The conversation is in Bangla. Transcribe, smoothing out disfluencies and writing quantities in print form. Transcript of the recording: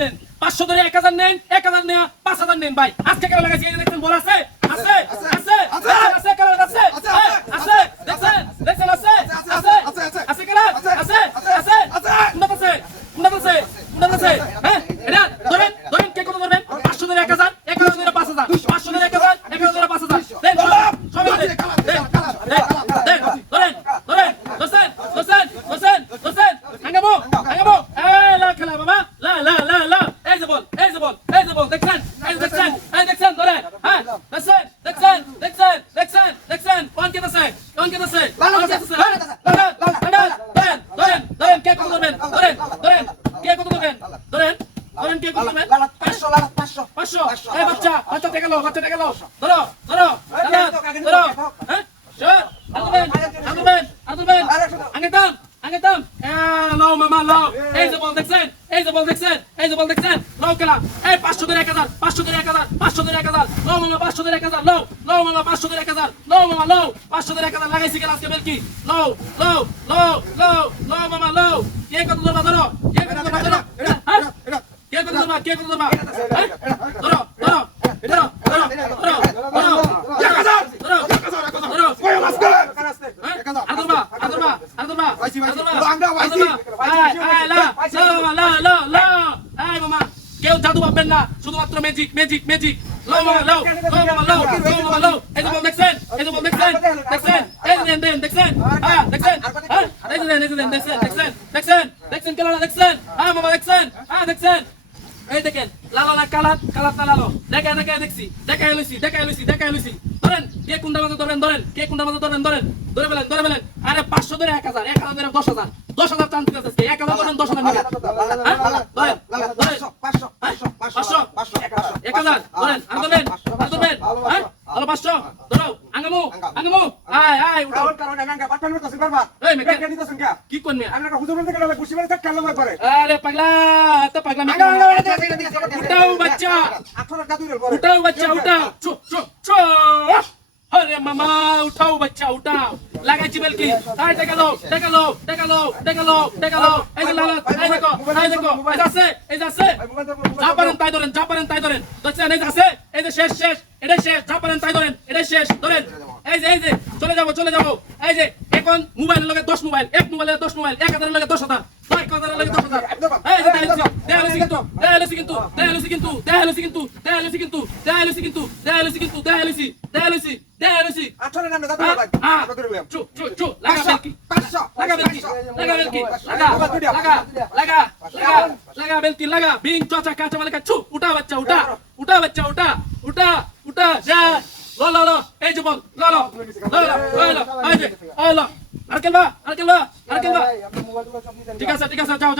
নেন 500 ধরে 1000 নেন 1000 নেয়া 5000 নেন ভাই আজকে কেন লাগাইছি এই দেখেন বল আছে আছে আছে আছে কেন আছে আছে দেখেন দেখেন আছে আছে আছে কেন আছে আছে কোনটা আছে হ্যাঁ এটা ধরেন ধরেন কে কত ধরবেন 500 ধরে 1000 1000 ধরে 5000 500 ধরে 1000 1000 ধরে 5000 দেন সবাই দেন ধরেন ধরেন দোসেন আঙ্গাবো এই লা খেলা বাবা লা এই যে বল দেখছেন ধরেন হ্যাঁ দেখছেন কোন কে আছে ধরেন কে কত ধরবেন ধরেন কে কত ধরবেন ধরেন কে কত ধরবেন 500 এই বাচ্চা গেল ধরো হ্যাঁ আদবেন আগে দাম লাও মামা লাও এই যে বল দেখছেন লাও খেলা এই 500 ধরে 1000 500 ধরে 1000 500 ধরে 1000 লাও মামা 500 ধরে 1000 লাও মামা 500 ধরে 1000 লাও মামা লাও 500 ধরে 1000 লাগাইছি গেল আজকে বেলকি লাও মামা লাও কে কত ধরবা ধরো কে কত ধরবা ধরো ধরো কেউ জাদু পাবেন না শুধুমাত্র ম্যাজিক লাও মামা লাও এই যে বল দেখছেন এই দেখছেন হ্যাঁ দেখছেন কেলা দেখছেন হ্যাঁ মামা দেখছেন এই দেখেন লালা কালাত না লালো দেখছি দেখাই লইছি ধরেন কে কোনটা মাঝে ধরেন ধরে ফেলেন আরে 500 ধরে 1000 ধরে 10000 চান্স দিতে আছে 1000 ধরেন 10000 মিলে ধরেন 500 ধরেন আর ধরেন হ্যাঁ হলো 500 ধরো আঙ্গামু আয় উঠাও এই মেকে কি কোন মে আরে পাগলা উঠাও বাচ্চা চো আরে মামা উঠাও বাচ্চা উঠাও লাগাইছি বেলকি আয় টাকা দাও এই যে লালা এই দেখো এই আছে যা পারেন তাই ধরেন দেখছেন এই যে আছে এই যে শেষ এটাই শেষ যা পারেন তাই ধরেন এটাই শেষ ধরেন এই যে চলে যাব এই যে এখন মোবাইলের লগে 10 মোবাইল এক মোবাইলে 10 মোবাইল 1000 এর লগে 10000 1000 এর লগে 10000 এই যে দেয়ালছি কিন্তু 18 নামে দাদা ভাই চু লাগা বেলকি লাগা বিং চাচা কাঁচা মালিকা চু উঠা বাচ্চা উঠা যা লো এই যে বল লো এই যে আরকেলবা ঠিক আছে যাও